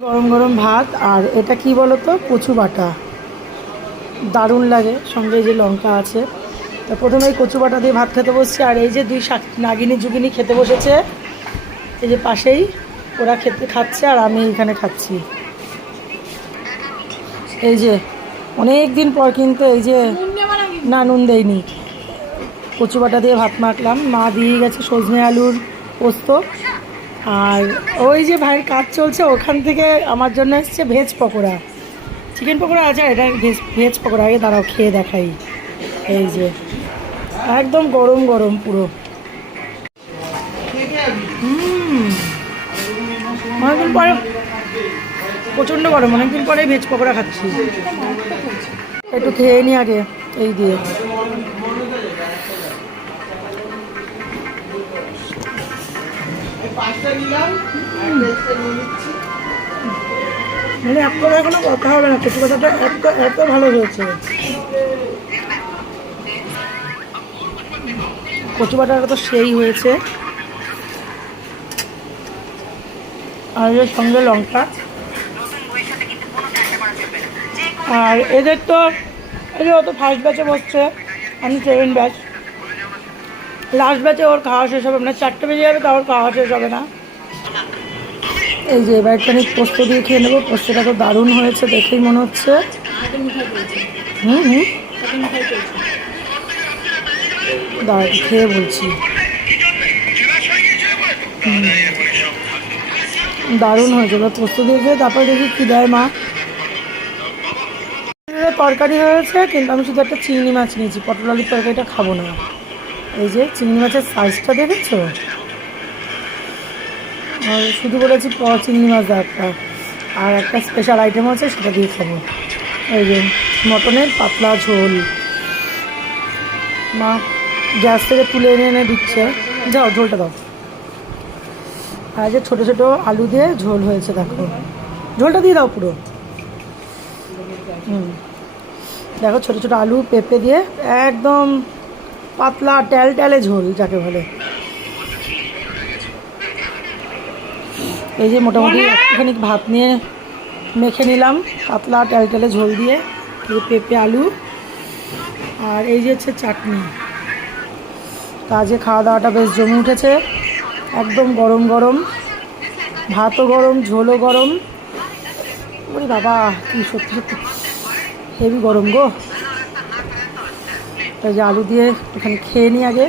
গরম গরম ভাত। আর এটা কি বলো তো, কচু বাটা, দারুণ লাগে। সঙ্গে এই যে লঙ্কা আছে। তা প্রথমে এই কচু বাটা দিয়ে ভাত খেতে বসছি। আর এই যে দুই নাগিনী যুগিনী খেতে বসেছে, এই যে পাশেই ওরা খাচ্ছে আর আমি এখানে খাচ্ছি। এই যে অনেক দিন পর কিন্তু এই যে, না নুন দেয়নি, কচু বাটা দিয়ে ভাত মাখলাম। মা দিয়ে গেছে সজনে আলুর পোস্ত। আর ওই যে ভাইয়ের কাজ চলছে, ওখান থেকে আমার জন্য এসছে ভেজ পকোড়া। চিকেন পকোড়া আছে, আর এটা ভেজ পকোড়া। আগে দাঁড়াও খেয়ে দেখাই। এই যে একদম গরম গরম পুরো। অনেকদিন পরে, প্রচণ্ড গরম, অনেকদিন পরে ভেজ পকোড়া খাচ্ছি। একটু খেয়ে নি আগে এই দিয়ে। মানে এক করে কোনো কথা হবে না, কচু কথাটা এত এত ভালো হয়েছে। কচু বাটাটা তো সেই হয়েছে। আর এর সঙ্গে লঙ্কা। আর এদের তো এই যে ও তো ফার্স্ট ব্যাচে বসছে, আমি সেকেন্ড ব্যাচ। লাস্ট ব্যাচে ওর খাওয়া শেষ হবে না, 4টে বেজে যাবে, তাও ওর খাওয়া শেষ হবে না। এই যে এবার একটু পোস্ত দিয়ে খেয়ে নেবো। পোস্তটা তো দারুণ হয়েছে, দেখেই মনে হচ্ছে। হুম হুম, দাঁড়া খেয়ে বলছি। দারুণ হয়েছে। এবার পোস্ত দিয়ে খেয়ে তারপর দেখি কী দেয় মা। তরকারি হয়েছে, কিন্তু আমি শুধু একটা চিংড়ি মাছ নিয়েছি। পটল আলুর তরকারিটা খাবো না। এই যে চিংড়ি মাছের সাইজটা দেখেছো? আর শুধু বলেছি চিংড়ি মাছ দাও একটা। আর একটা স্পেশাল আইটেম আছে, সেটা দিয়ে খাবো। এই যে মটনের পাতলা ঝোল, মা গ্যাস থেকে তুলে এনে এনে দিচ্ছে। যাও ঝোলটা দাও। আর যে ছোটো ছোটো আলু দিয়ে ঝোল হয়েছে, দেখো। ঝোলটা দিয়ে দাও পুরো। দেখো ছোটো ছোটো আলু পেঁপে দিয়ে একদম পাতলা ট্যালে ঝোল যাকে বলে। এই যে মোটামুটি একটুখানি ভাত নিয়ে মেখে নিলাম, পাতলা ট্যালে ঝোল দিয়ে। এই পেঁপে আলু, আর এই যে হচ্ছে চাটনি। কাজে খাওয়া দাওয়াটা বেশ জমে উঠেছে। একদম গরম গরম ভাতও গরম, ঝোলও গরম। ওরে বাবা, কি সত্যি সত্যি হেভি গরম গো। এই যে আলু দিয়ে এখানে খেয়ে নিই আগে।